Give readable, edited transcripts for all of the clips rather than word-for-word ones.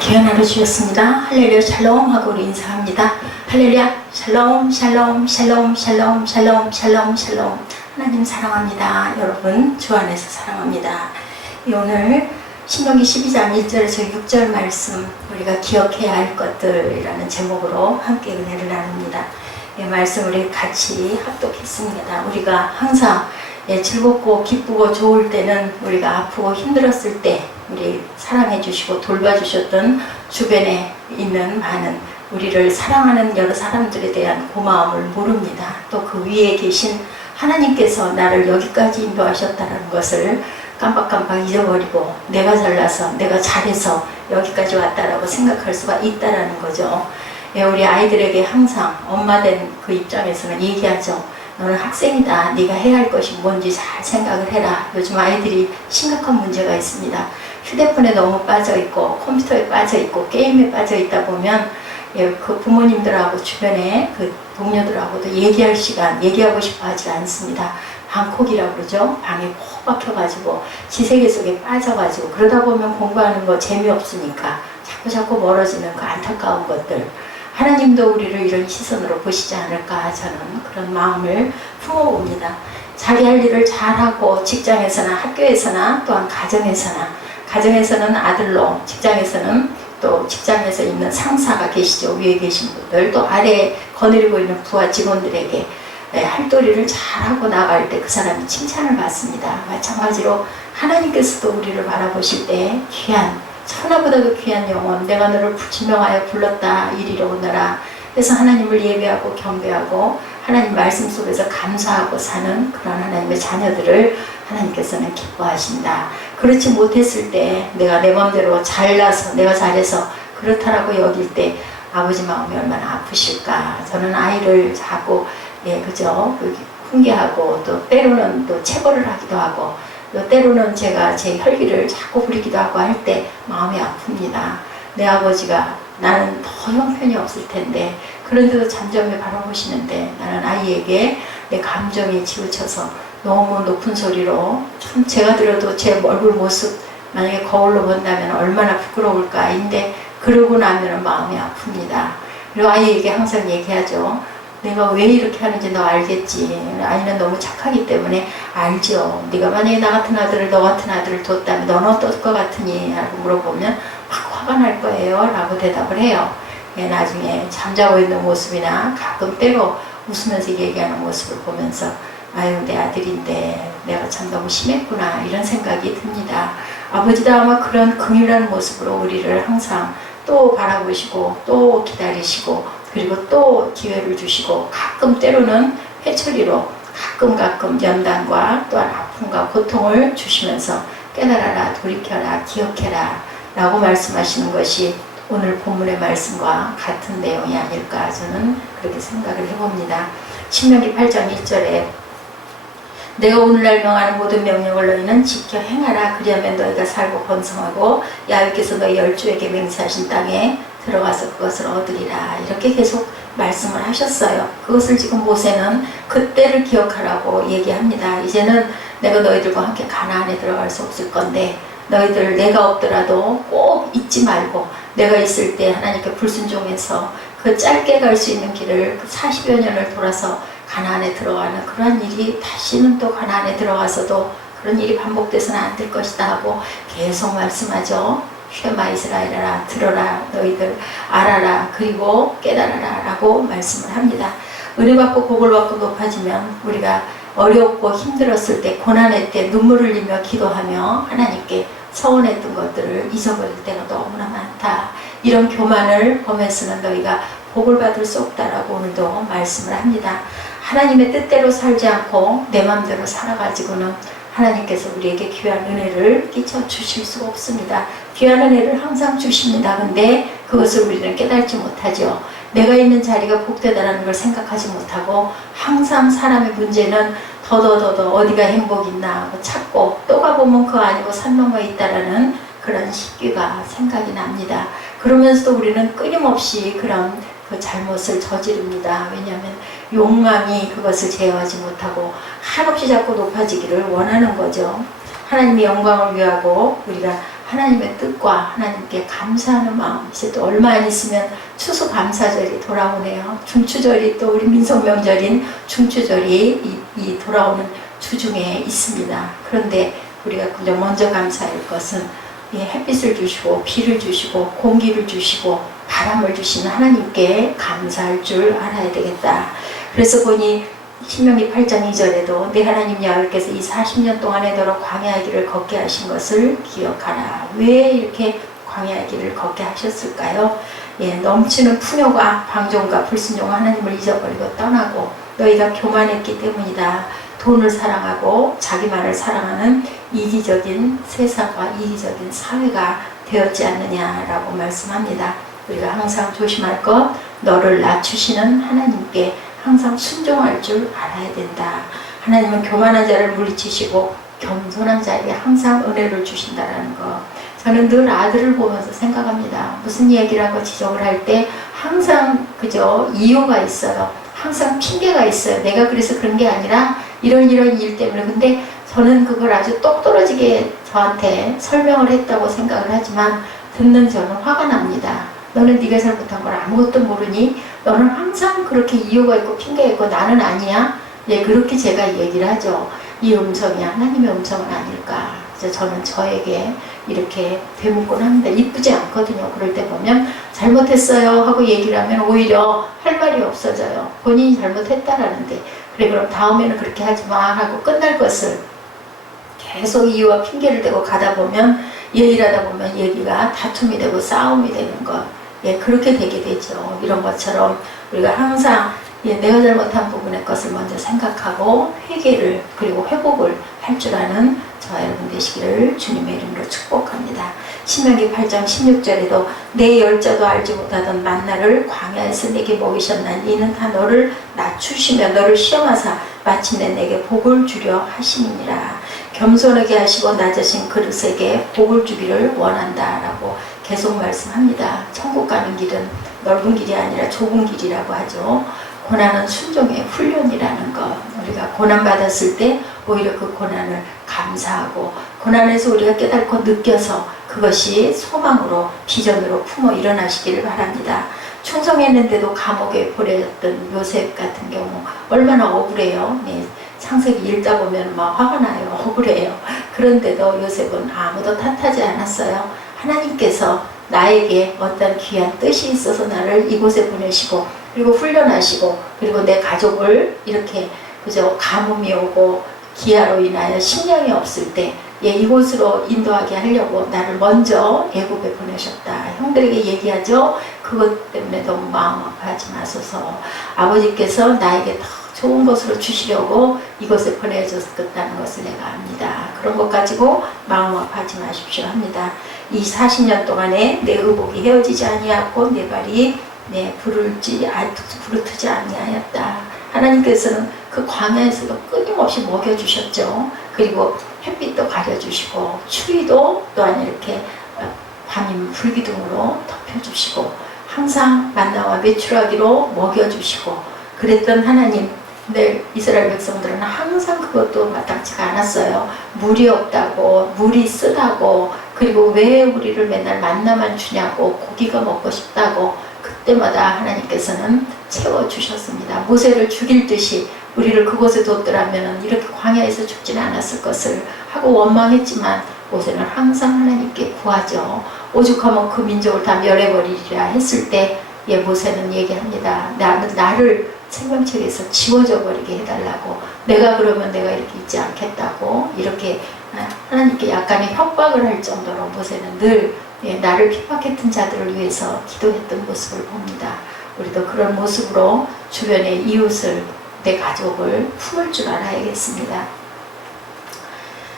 귀한 하루 주셨습니다. 할렐루야 샬롬 하고 우리 인사합니다. 할렐루야 샬롬 샬롬 샬롬 샬롬 샬롬 샬롬 샬롬. 하나님 사랑합니다. 여러분 주 안에서 사랑합니다. 오늘 신명기 12장 1절에서 6절 말씀, 우리가 기억해야 할 것들이라는 제목으로 함께 은혜를 나눕니다. 이 말씀 우리 같이 합독했습니다. 우리가 항상 즐겁고 기쁘고 좋을 때는, 우리가 아프고 힘들었을 때 우리 사랑해 주시고 돌봐 주셨던 주변에 있는 많은 우리를 사랑하는 여러 사람들에 대한 고마움을 모릅니다. 또 그 위에 계신 하나님께서 나를 여기까지 인도하셨다는 것을 깜빡깜빡 잊어버리고, 내가 잘나서 내가 잘해서 여기까지 왔다라고 생각할 수가 있다라는 거죠. 우리 아이들에게 항상 엄마 된 그 입장에서는 얘기하죠. 너는 학생이다. 네가 해야 할 것이 뭔지 잘 생각을 해라. 요즘 아이들이 심각한 문제가 있습니다. 휴대폰에 너무 빠져있고 컴퓨터에 빠져있고 게임에 빠져있다 보면 그 부모님들하고 주변에 그 동료들하고도 얘기할 시간, 얘기하고 싶어 하지 않습니다. 방콕이라고 그러죠. 방에 콕 박혀가지고 지 세계 속에 빠져가지고, 그러다 보면 공부하는 거 재미없으니까 자꾸 멀어지는 그 안타까운 것들, 하나님도 우리를 이런 시선으로 보시지 않을까, 저는 그런 마음을 품어봅니다. 자기 할 일을 잘하고, 직장에서나 학교에서나 또한 가정에서는 아들로, 직장에서는 또 직장에서 있는 상사가 계시죠. 위에 계신 분들, 또 아래에 거느리고 있는 부하 직원들에게 할도리를 잘하고 나갈 때 그 사람이 칭찬을 받습니다. 마찬가지로 하나님께서도 우리를 바라보실 때 귀한, 천하보다도 귀한 영혼, 내가 너를 지명하여 불렀다 이리로 오너라. 그래서 하나님을 예배하고 경배하고 하나님 말씀 속에서 감사하고 사는 그런 하나님의 자녀들을 하나님께서는 기뻐하신다. 그렇지 못했을 때, 내가 내 마음대로 잘나서 내가 잘해서 그렇다라고 여길 때 아버지 마음이 얼마나 아프실까. 저는 아이를 자꾸 그죠, 훈계하고, 또 때로는 또 체벌을 하기도 하고, 또 때로는 제가 제 혈기를 자꾸 부리기도 하고 할 때 마음이 아픕니다. 내 아버지가 나는 더 형편이 없을 텐데, 그런데도 잠잠히 바라보시는데, 나는 아이에게 내 감정이 치우쳐서 너무 높은 소리로, 참 제가 들어도 제 얼굴 모습 만약에 거울로 본다면 얼마나 부끄러울까인데, 그러고 나면 마음이 아픕니다. 그리고 아이에게 항상 얘기하죠. 내가 왜 이렇게 하는지 너 알겠지. 아이는 너무 착하기 때문에 알죠. 네가 만약에 나 같은 아들을 뒀다면 너는 어떨 것 같으니? 라고 물어보면 막 화가 날 거예요 라고 대답을 해요. 나중에 잠자고 있는 모습이나 가끔 때로 웃으면서 얘기하는 모습을 보면서, 아유 내 아들인데 내가 참 너무 심했구나, 이런 생각이 듭니다. 아버지도 아마 그런 긍휼한 모습으로 우리를 항상 또 바라보시고 또 기다리시고, 그리고 또 기회를 주시고, 가끔 때로는 회초리로 가끔 연단과 또한 아픔과 고통을 주시면서 깨달아라, 돌이켜라, 기억해라 라고 말씀하시는 것이 오늘 본문의 말씀과 같은 내용이 아닐까, 저는 그렇게 생각을 해봅니다. 신명기 8장 1절에 내가 오늘날 명하는 모든 명령을 너희는 지켜 행하라. 그리하면 너희가 살고 번성하고 야훼께서 너희 열조에게 맹세하신 땅에 들어가서 그것을 얻으리라. 이렇게 계속 말씀을 하셨어요. 그것을 지금 모세는 그때를 기억하라고 얘기합니다. 이제는 내가 너희들과 함께 가나안에 들어갈 수 없을 건데, 너희들 내가 없더라도 꼭 잊지 말고, 내가 있을 때 하나님께 불순종해서 그 짧게 갈 수 있는 길을 40여 년을 돌아서 가나안에 들어가는 그런 일이, 다시는 또 가나안에 들어가서도 그런 일이 반복돼서는 안 될 것이다 하고 계속 말씀하죠. 쉐마 이스라엘아, 들어라, 너희들 알아라, 그리고 깨달아라 라고 말씀을 합니다. 은혜 받고 복을 받고 높아지면, 우리가 어렵고 힘들었을 때, 고난의 때 눈물을 흘리며 기도하며 하나님께 서원했던 것들을 잊어버릴 때가 너무나 많다. 이런 교만을 범해서는 너희가 복을 받을 수 없다라고 오늘도 말씀을 합니다. 하나님의 뜻대로 살지 않고 내 마음대로 살아가지고는 하나님께서 우리에게 귀한 은혜를 끼쳐 주실 수가 없습니다. 귀한 은혜를 항상 주십니다. 근데 그것을 우리는 깨닫지 못하죠. 내가 있는 자리가 복되다라는 걸 생각하지 못하고, 항상 사람의 문제는 더더더더 어디가 행복 있나 하고 찾고, 또 가보면 그거 아니고 산 넘어 있다라는 그런 시기가 생각이 납니다. 그러면서도 우리는 끊임없이 그런 그 잘못을 저지릅니다. 왜냐하면 욕망이 그것을 제어하지 못하고 한없이 자꾸 높아지기를 원하는 거죠. 하나님의 영광을 위하고 우리가 하나님의 뜻과 하나님께 감사하는 마음. 이제 또 얼마 안 있으면 추수감사절이 돌아오네요. 중추절이 또 우리 민속명절인 중추절이 이 돌아오는 주중에 있습니다. 그런데 우리가 먼저 감사할 것은 햇빛을 주시고 비를 주시고 공기를 주시고 바람을 주시는 하나님께 감사할 줄 알아야 되겠다. 그래서 보니 신명기 8장 2절에도 내 하나님 야훼께서 이 40년 동안에 너로 광야의 길을 걷게 하신 것을 기억하라. 왜 이렇게 광야의 길을 걷게 하셨을까요? 넘치는 풍요가 방종과 불순종 하나님을 잊어버리고 떠나고 너희가 교만했기 때문이다. 돈을 사랑하고 자기만을 사랑하는 이기적인 세상과 이기적인 사회가 되었지 않느냐라고 말씀합니다. 우리가 항상 조심할 것, 너를 낮추시는 하나님께 항상 순종할 줄 알아야 된다. 하나님은 교만한 자를 물리치시고 겸손한 자에게 항상 은혜를 주신다라는 것. 저는 늘 아들을 보면서 생각합니다. 무슨 얘기를 하고 지적을 할 때 항상 그저 이유가 있어요. 항상 핑계가 있어요. 내가 그래서 그런 게 아니라 이런 일 때문에. 근데 저는 그걸 아주 똑떨어지게 저한테 설명을 했다고 생각을 하지만 듣는 저는 화가 납니다. 너는 네가 잘못한 걸 아무것도 모르니? 너는 항상 그렇게 이유가 있고 핑계가 있고 나는 아니야? 그렇게 제가 얘기를 하죠. 이 음성이 하나님의 음성은 아닐까. 그래서 저는 저에게 이렇게 되묻곤 합니다. 이쁘지 않거든요. 그럴 때 보면 잘못했어요 하고 얘기를 하면 오히려 할 말이 없어져요. 본인이 잘못했다라는데 그래 그럼 다음에는 그렇게 하지 마 하고 끝날 것을 계속 이유와 핑계를 대고 가다 보면 얘기를 하다 보면 얘기가 다툼이 되고 싸움이 되는 것. 그렇게 되게 되죠. 이런 것처럼 우리가 항상 내가 잘못한 부분의 것을 먼저 생각하고 회개를 그리고 회복을 할 줄 아는 저와 여러분 되시기를 주님의 이름으로 축복합니다. 신명기 8장 16절에도 내 열자도 알지 못하던 만나를 광야에서 내게 먹이셨나니 이는 다 너를 낮추시며 너를 시험하사 마침내 내게 복을 주려 하심이니라. 겸손하게 하시고 낮으신 그릇에게 복을 주기를 원한다라고 계속 말씀합니다. 천국 가는 길은 넓은 길이 아니라 좁은 길이라고 하죠. 고난은 순종의 훈련이라는 것. 우리가 고난받았을 때 오히려 그 고난을 감사하고 고난에서 우리가 깨닫고 느껴서 그것이 소망으로 비전으로 품어 일어나시기를 바랍니다. 충성했는데도 감옥에 보내졌던 요셉 같은 경우 얼마나 억울해요. 창세기 읽다 보면 막 화가 나요. 억울해요. 그런데도 요셉은 아무도 탓하지 않았어요. 하나님께서 나에게 어떤 귀한 뜻이 있어서 나를 이곳에 보내시고 그리고 훈련하시고 그리고 내 가족을 이렇게 그저 가뭄이 오고 기아로 인하여 식량이 없을 때 이곳으로 인도하게 하려고 나를 먼저 애굽에 보내셨다. 형들에게 얘기하죠. 그것 때문에 너무 마음 아파하지 마소서. 아버지께서 나에게 더 좋은 것으로 주시려고 이곳에 보내줬다는 것을 내가 압니다. 그런 것 가지고 마음 아파하지 마십시오 합니다. 이 40년 동안에 내 의복이 헤어지지 아니하고 내 발이 부르트지 아니하였다. 하나님께서는 그 광야에서도 끊임없이 먹여주셨죠. 그리고 햇빛도 가려주시고 추위도 또한 이렇게 밤이면 불기둥으로 덮여주시고 항상 만나와 메추라기로 먹여주시고 그랬던 하나님. 근데 이스라엘 백성들은 항상 그것도 마땅치가 않았어요. 물이 없다고, 물이 쓰다고, 그리고 왜 우리를 맨날 만나만 주냐고, 고기가 먹고 싶다고 그때마다 하나님께서는 채워주셨습니다. 모세를 죽일 듯이 우리를 그곳에 뒀더라면 이렇게 광야에서 죽지는 않았을 것을 하고 원망했지만 모세는 항상 하나님께 구하죠. 오죽하면 그 민족을 다 멸해버리리라 했을 때 모세는 얘기합니다. 나를 생명책에서 지워져 버리게 해달라고. 내가 그러면 내가 이렇게 있지 않겠다고 이렇게 하나님께 약간의 협박을 할 정도로 모세는 늘 나를 핍박했던 자들을 위해서 기도했던 모습을 봅니다. 우리도 그런 모습으로 주변의 이웃을 내 가족을 품을 줄 알아야겠습니다.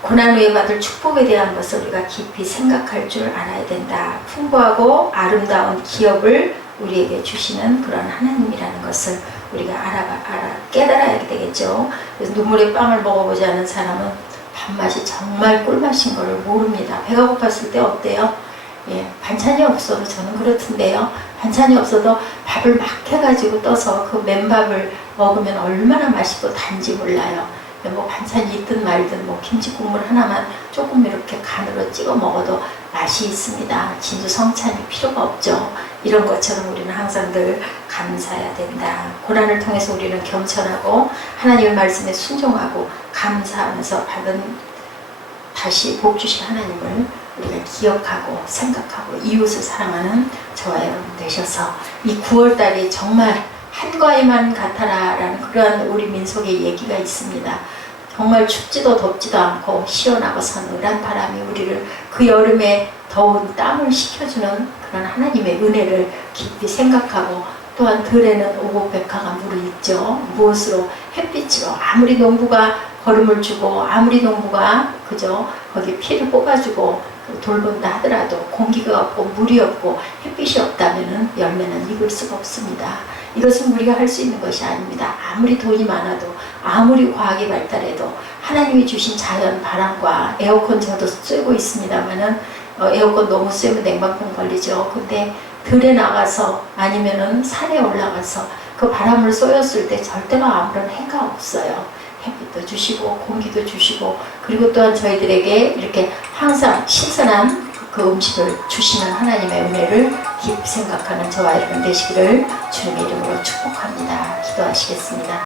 고난 후에 받을 축복에 대한 것을 우리가 깊이 생각할 줄 알아야 된다. 풍부하고 아름다운 기업을 우리에게 주시는 그런 하나님이라는 것을 우리가 깨달아야 되겠죠. 그래서 눈물의 빵을 먹어보지 않은 사람은 밥맛이 정말 꿀맛인 걸 모릅니다. 배가 고팠을 때 어때요? 반찬이 없어도 저는 그렇던데요. 반찬이 없어도 밥을 막 해가지고 떠서 그 맨밥을 먹으면 얼마나 맛있고 단지 몰라요. 뭐 반찬이 있든 말든 뭐 김치 국물 하나만 조금 이렇게 간으로 찍어 먹어도 맛이 있습니다. 진주 성찬이 필요가 없죠. 이런 것처럼 우리는 항상 늘 감사해야 된다. 고난을 통해서 우리는 겸손하고 하나님의 말씀에 순종하고 감사하면서 받은 다시 복 주신 하나님을 우리가 기억하고 생각하고 이웃을 사랑하는 저와 여러분 되셔서 이 9월달이 정말 한과에만 같아라 라는 그러한 우리 민속의 얘기가 있습니다. 정말 춥지도 덥지도 않고 시원하고 서늘한 바람이 우리를 그 여름에 더운 땀을 식혀주는 그런 하나님의 은혜를 깊이 생각하고 또한 들에는 오곡백화가 무르익죠. 무엇으로? 햇빛으로. 아무리 농부가 거름을 주고 아무리 농부가 그죠 거기 피를 뽑아주고 돌본다 하더라도 공기가 없고 물이 없고 햇빛이 없다면 열매는 익을 수가 없습니다. 이것은 우리가 할 수 있는 것이 아닙니다. 아무리 돈이 많아도 아무리 과학이 발달해도 하나님이 주신 자연 바람과 에어컨 저도 쐬고 있습니다만은 에어컨 너무 쐬면 냉방병 걸리죠. 근데 들에 나가서 아니면은 산에 올라가서 그 바람을 쏘였을 때 절대로 아무런 해가 없어요. 햇빛도 주시고 공기도 주시고 그리고 또한 저희들에게 이렇게 항상 신선한 그 음식을 주시는 하나님의 은혜를 깊이 생각하는 저와 여러분 되시기를 주님의 이름으로 축복합니다. 기도하시겠습니다.